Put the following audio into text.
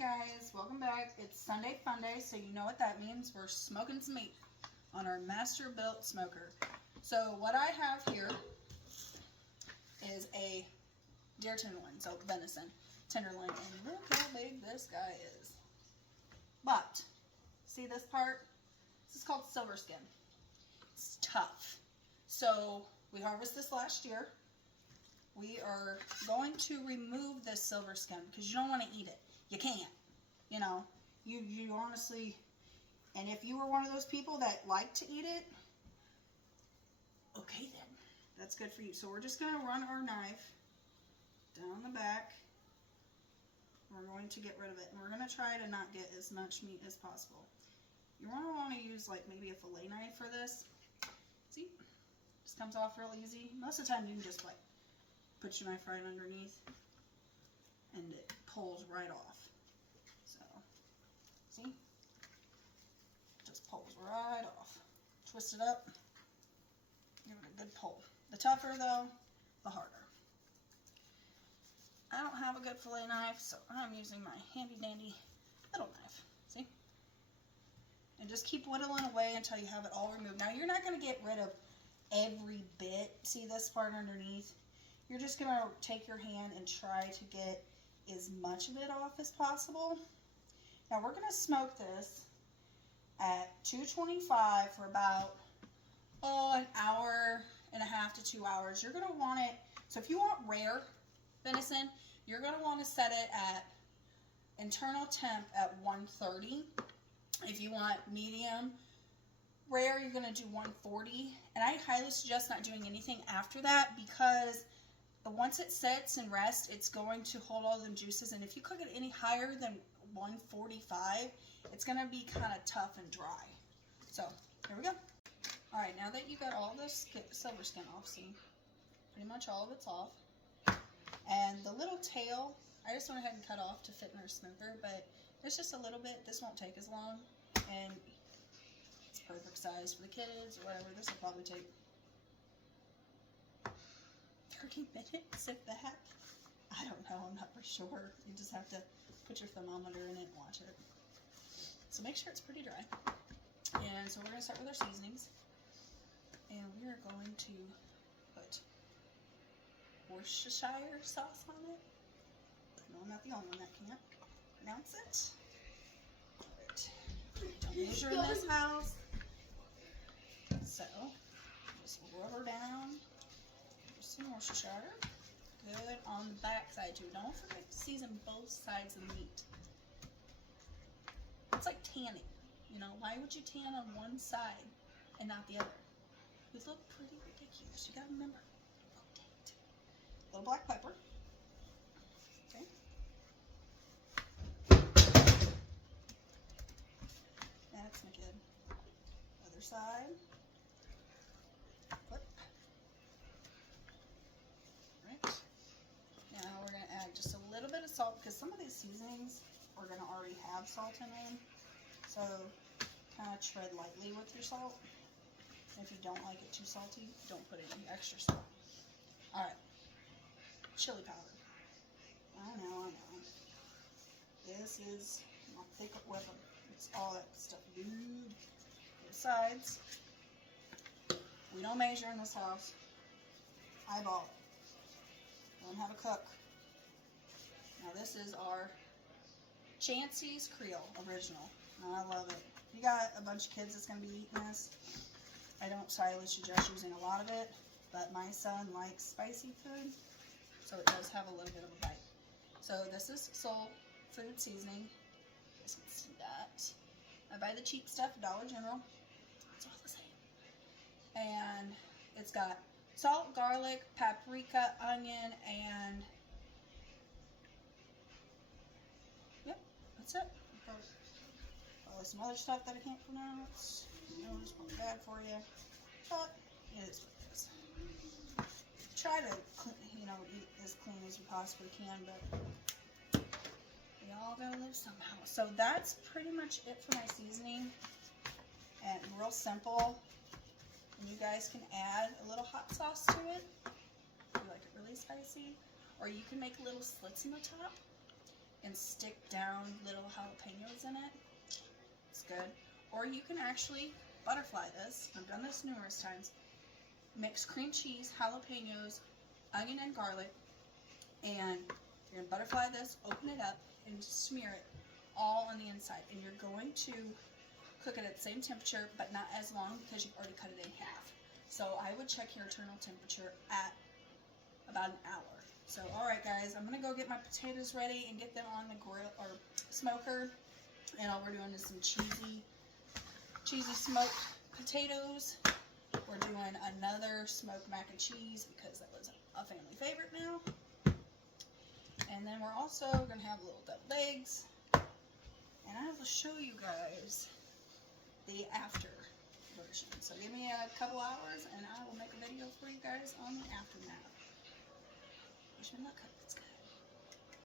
guys, welcome back. It's Sunday Fun Day, so you know what that means. We're smoking some meat on our Masterbuilt smoker. So what I have here is a deer tenderloin, so venison tenderloin, and look how big this guy is. But see this part? This is called silver skin. It's tough. So we harvested this last year. We are going to remove this silver skin because you don't want to eat it. You can't. You know, you honestly, and if you were one of those people that like to eat it, okay then, that's good for you. So we're just going to run our knife down the back. We're going to get rid of it, and we're going to try to not get as much meat as possible. You're going to want to use like maybe a fillet knife for this. See, just comes off real easy. Most of the time you can just like put your knife right underneath and it pulls right off. So, see? Just pulls right off. Twist it up. Give it a good pull. The tougher though, the harder. I don't have a good fillet knife, so I'm using my handy dandy little knife. See? And just keep whittling away until you have it all removed. Now you're not going to get rid of every bit. See this part underneath? You're just going to take your hand and try to get as much of it off as possible. Now we're going to smoke this at 225 for about an hour and a half to 2 hours. You're going to want it, so if you want rare venison, you're going to want to set it at internal temp at 130. If you want medium rare, you're going to do 140. And I highly suggest not doing anything after that because once it sets and rests, it's going to hold all them juices. And if you cook it any higher than 145, it's going to be kind of tough and dry. So, here we go. All right, now that you got all the silver skin off, see, pretty much all of it's off. And the little tail, I just went ahead and cut off to fit in our smoker, but there's just a little bit. This won't take as long, and it's perfect size for the kids or whatever. This will probably take 30 minutes, if that. I don't know, I'm not for sure. You just have to put your thermometer in it and watch it. So make sure it's pretty dry. And so we're going to start with our seasonings. And we are going to put Worcestershire sauce on it. No, I'm not the only one that can't pronounce it. Alright. Don't measure in this house. So, just rub her down. Some Worcestershire. Good on the back side too. Don't forget to season both sides of the meat. It's like tanning. You know, why would you tan on one side and not the other? It would look pretty ridiculous. You gotta remember. Rotate. A little black pepper. Okay. That's my good. Other side. Flip. Now we're going to add just a little bit of salt because some of these seasonings are going to already have salt in them. So kind of tread lightly with your salt. If you don't like it too salty, don't put any extra salt. Alright. Chili powder. I know. This is my thick weapon. It's all that stuff. Dude. Both sides. We don't measure in this house. Eyeball it. Learn how to cook. Now this is our Chancey's Creole Original. Now I love it. You got a bunch of kids that's going to be eating this. I don't highly suggest using a lot of it, but my son likes spicy food, so it does have a little bit of a bite. So this is Soul Food Seasoning. You guys can see that. I buy the cheap stuff, Dollar General. It's all the same. And it's got salt, garlic, paprika, onion, and yep, that's it. Probably some other stuff that I can't pronounce. You know, it's probably bad for you, but it is what it is. Try to, you know, eat as clean as you possibly can, but we all gotta live somehow. So that's pretty much it for my seasoning, and real simple. And you guys can add a little hot sauce to it if you like it really spicy, or you can make little slits in the top and stick down little jalapenos in it. It's good. Or you can actually butterfly this. I've done this numerous times. Mix cream cheese, jalapenos, onion, and garlic, and you're going to butterfly this, open it up, and smear it all on the inside. And you're going to cook it at the same temperature, but not as long because you've already cut it in half. So I would check your internal temperature at about an hour. So, alright guys, I'm going to go get my potatoes ready and get them on the grill or smoker. And all we're doing is some cheesy smoked potatoes. We're doing another smoked mac and cheese because that was a family favorite now. And then we're also going to have little deviled eggs. And I will show you guys the after version. So give me a couple hours and I will make a video for you guys on the aftermath. Wish me luck.